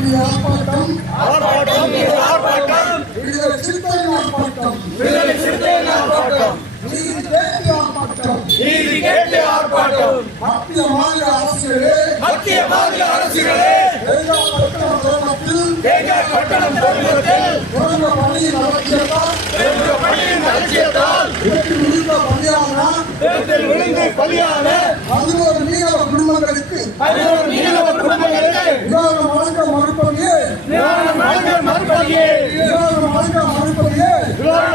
ஆர்ப்பாட்டம் விடுதலை சிறுத்தைகள் ஆர்ப்பாட்டம் நீதி கேட்டு ஆர்ப்பாட்டம் மத்திய மாநில அரசுகளே தேங்காய் கட்டணம் தருவதில் பணியின் அலட்சியத்தால் விழுந்து பலியான 11 மீனவ குடும்பங்களுக்கு நிவாரணம்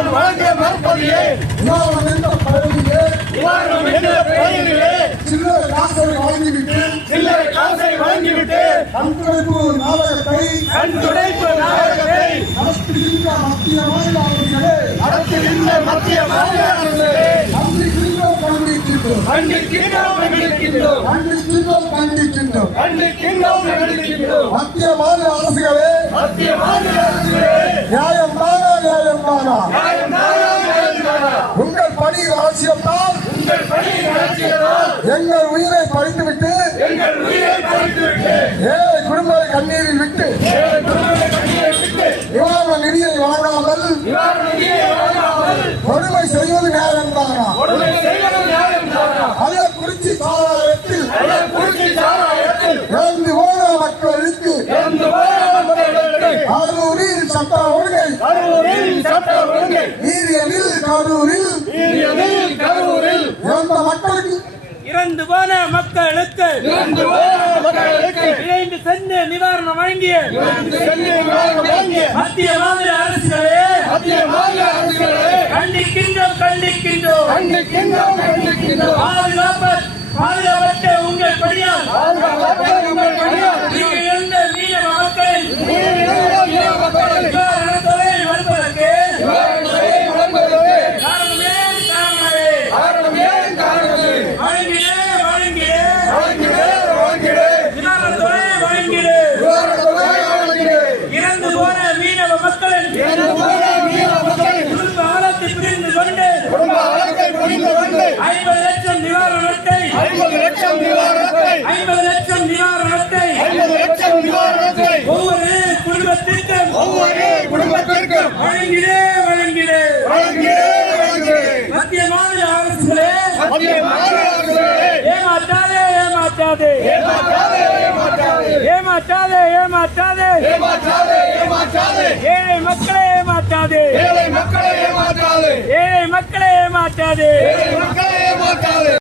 வழங்க மறுப்பதையே சில்லறை காசை வழங்கிவிட்டு கண்துடைப்பு நாடகத்தை நடத்துகின்ற மத்திய மாநில அரசுகளே கண்டிக்கின்றோம். மத்திய மாநில அரசுகளே நியாயம் தானா உங்கள் பணி அவசியம்தான் எங்கள் உயிரை பறித்துவிட்டு ஏழை குடும்பங்களை கண்ணீரில் விட்டு நிவாரண நிதியை வழங்காமல் கொடுமை செய்வது நியாயம் தானா? குறிச்சி சாராயத்தில் இறந்து போன மக்களுக்கு அரூரில் சட்ட ஒழுங்கை நீரியலில் கரூரில் இறந்து போன மக்களுக்கு இணைந்து சென்று நிவாரணம் வழங்கிய மத்திய மாநில அரசுகளே கண்டிக்கின்றோம். பாதுகாப்பற்ற உங்கள் பணியால் நீங்கள் இருந்த மீனவ மக்களின் இறந்து போன மீனவ மக்களின் குடும்ப ஆழத்தை புரிந்து கொண்டு 50 லட்சம் நிவாரணத்தை 50 லட்சம் நிவாரணத்தை ஒவ்வொரு குடும்பத்திற்கும் வழங்கிடு மத்திய மாநில அரசுகளே ஏமாற்றாதே ஏழை மக்களை ஏமாற்றாதே